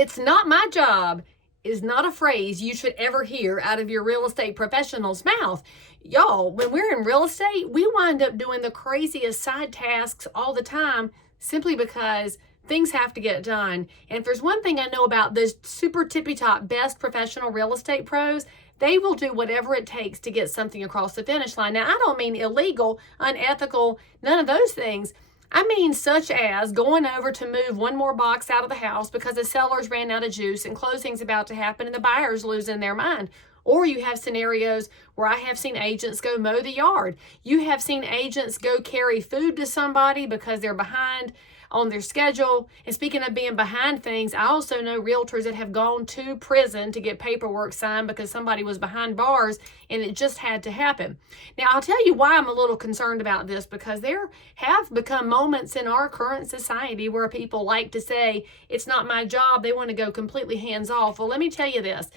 It's not my job is not a phrase you should ever hear out of your real estate professional's mouth. Y'all, when we're in real estate, we wind up doing the craziest side tasks all the time simply because things have to get done. And if there's one thing I know about those super tippy top best professional real estate pros, they will do whatever it takes to get something across the finish line. Now, I don't mean illegal, unethical, none of those things. I mean, such as going over to move one more box out of the house because the sellers ran out of juice and closing's about to happen and the buyer's losing their mind. Or you have scenarios where I have seen agents go mow the yard. You have seen agents go carry food to somebody because they're behind on their schedule. And speaking of being behind things, I also know realtors that have gone to prison to get paperwork signed because somebody was behind bars and it just had to happen. Now, I'll tell you why I'm a little concerned about this, because there have become moments in our current society where people like to say, it's not my job. They want to go completely hands off. Well, let me tell you this.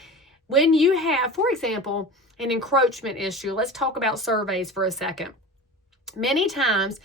When you have, for example, an encroachment issue, let's talk about surveys for a second. Many times,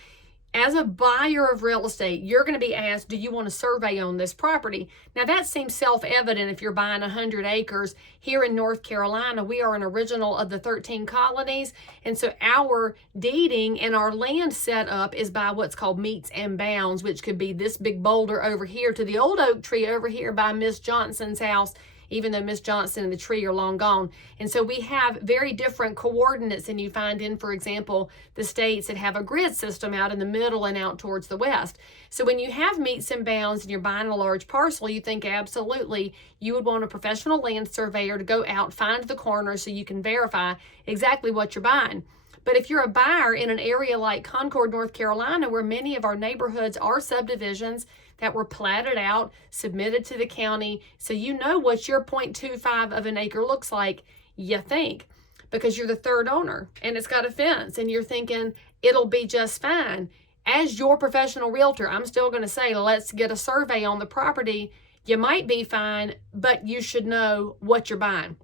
as a buyer of real estate, you're going to be asked, do you want a survey on this property? Now, that seems self-evident if you're buying 100 acres here in North Carolina. We are an original of the 13 colonies, and so our deeding and our land setup is by what's called meets and bounds, which could be this big boulder over here to the old oak tree over here by Miss Johnson's house, even though Miss Johnson and the tree are long gone. And so we have very different coordinates than you find in, for example, the states that have a grid system out in the middle and out towards the west. So when you have meets and bounds and you're buying a large parcel, you think absolutely you would want a professional land surveyor to go out, find the corners so you can verify exactly what you're buying. But if you're a buyer in an area like Concord, North Carolina, where many of our neighborhoods are subdivisions that were platted out, submitted to the county, so you know what your 0.25 of an acre looks like, you think, because you're the third owner and it's got a fence and you're thinking it'll be just fine. As your professional realtor, I'm still going to say, let's get a survey on the property. You might be fine, but you should know what you're buying.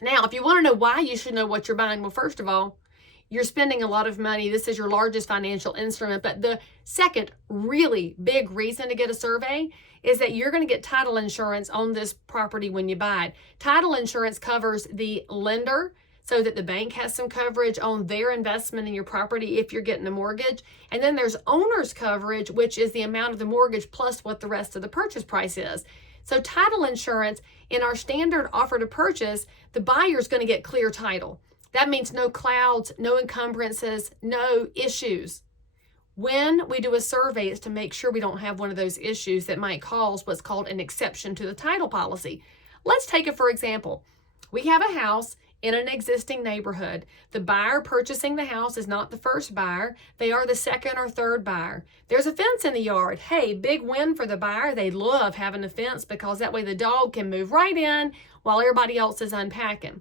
Now, if you want to know why you should know what you're buying, well, first of all, you're spending a lot of money. This is your largest financial instrument. But the second really big reason to get a survey is that you're going to get title insurance on this property when you buy it. Title insurance covers the lender so that the bank has some coverage on their investment in your property if you're getting a mortgage. And then there's owner's coverage, which is the amount of the mortgage plus what the rest of the purchase price is. So title insurance, in our standard offer to purchase, the buyer's going to get clear title. That means no clouds, no encumbrances, no issues. When we do a survey, it's to make sure we don't have one of those issues that might cause what's called an exception to the title policy. Let's take it for example. We have a house in an existing neighborhood. The buyer purchasing the house is not the first buyer. They are the second or third buyer. There's a fence in the yard. Hey, big win for the buyer. They love having a fence because that way the dog can move right in while everybody else is unpacking.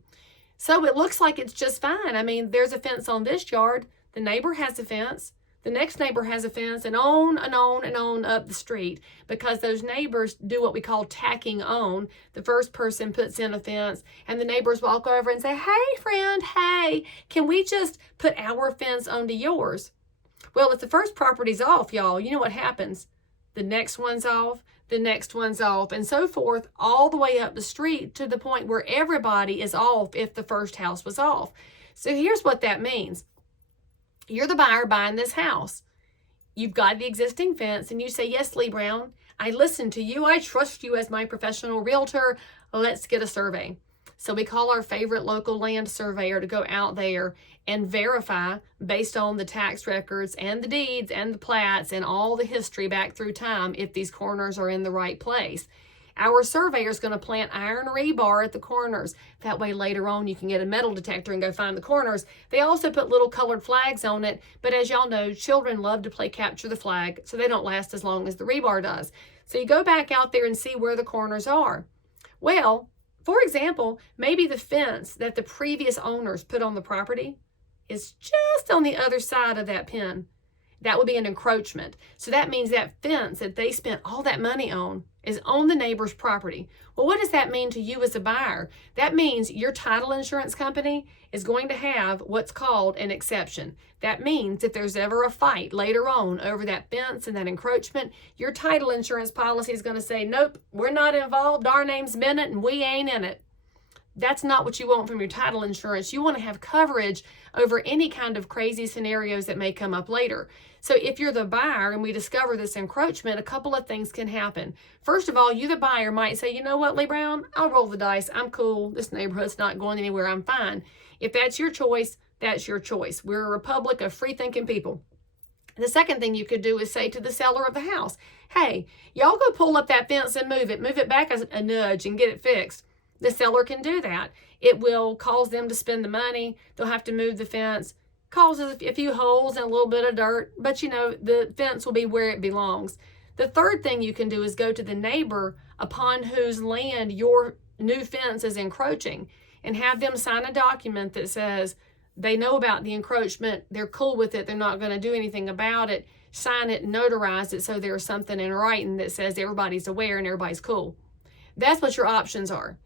So it looks like it's just fine. I mean, there's a fence on this yard. The neighbor has a fence. The next neighbor has a fence, and on and on and on up the street, because those neighbors do what we call tacking on. The first person puts in a fence and the neighbors walk over and say, hey friend, hey, can we just put our fence onto yours? Well, if the first property's off, y'all, you know what happens? The next one's off, the next one's off, and so forth, all the way up the street to the point where everybody is off if the first house was off. So here's what that means. You're the buyer buying this house. You've got the existing fence and you say, yes, Leigh Brown, I listen to you. I trust you as my professional realtor. Let's get a survey. So we call our favorite local land surveyor to go out there and verify based on the tax records and the deeds and the plats and all the history back through time if these corners are in the right place. Our surveyor is going to plant iron rebar at the corners. That way later on you can get a metal detector and go find the corners. They also put little colored flags on it, but as y'all know, children love to play capture the flag, so they don't last as long as the rebar does. So you go back out there and see where the corners are. Well, for example, maybe the fence that the previous owners put on the property is just on the other side of that pin. That would be an encroachment. So that means that fence that they spent all that money on is on the neighbor's property. Well, what does that mean to you as a buyer? That means your title insurance company is going to have what's called an exception. That means if there's ever a fight later on over that fence and that encroachment, your title insurance policy is going to say, nope, we're not involved. Our name's Bennett and we ain't in it. That's not what you want from your title insurance. You want to have coverage over any kind of crazy scenarios that may come up later. So if you're the buyer and we discover this encroachment, a couple of things can happen. First of all, you, the buyer, might say, you know what, Leigh Brown, I'll roll the dice. I'm cool. This neighborhood's not going anywhere. I'm fine. If that's your choice, that's your choice. We're a republic of free-thinking people. The second thing you could do is say to the seller of the house, hey, y'all go pull up that fence and move it back a nudge and get it fixed. The seller can do that. It will cause them to spend the money. They'll have to move the fence. Causes a few holes and a little bit of dirt, but you know, the fence will be where it belongs. The third thing you can do is go to the neighbor upon whose land your new fence is encroaching and have them sign a document that says they know about the encroachment, they're cool with it, they're not going to do anything about it. Sign it, notarize it so there's something in writing that says everybody's aware and everybody's cool. That's what your options are.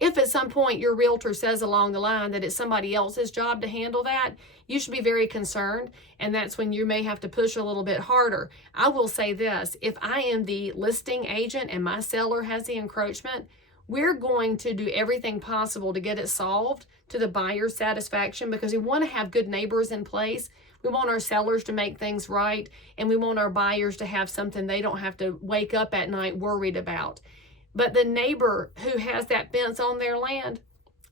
If at some point your realtor says along the line that it's somebody else's job to handle that, you should be very concerned, and that's when you may have to push a little bit harder. I will say this, if I am the listing agent and my seller has the encroachment, we're going to do everything possible to get it solved to the buyer's satisfaction because we want to have good neighbors in place. We want our sellers to make things right, and we want our buyers to have something they don't have to wake up at night worried about. But the neighbor who has that fence on their land,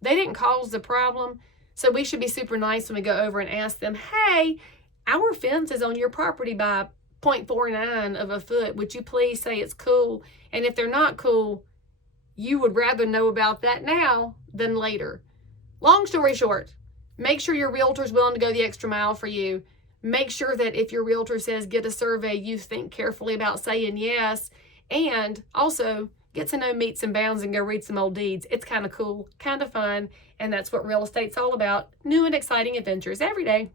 they didn't cause the problem. So we should be super nice when we go over and ask them, hey, our fence is on your property by 0.49 of a foot. Would you please say it's cool? And if they're not cool, you would rather know about that now than later. Long story short, make sure your realtor's willing to go the extra mile for you. Make sure that if your realtor says get a survey, you think carefully about saying yes. And also, get to know meets and bounds and go read some old deeds. It's kind of cool, kind of fun, and that's what real estate's all about. New and exciting adventures every day.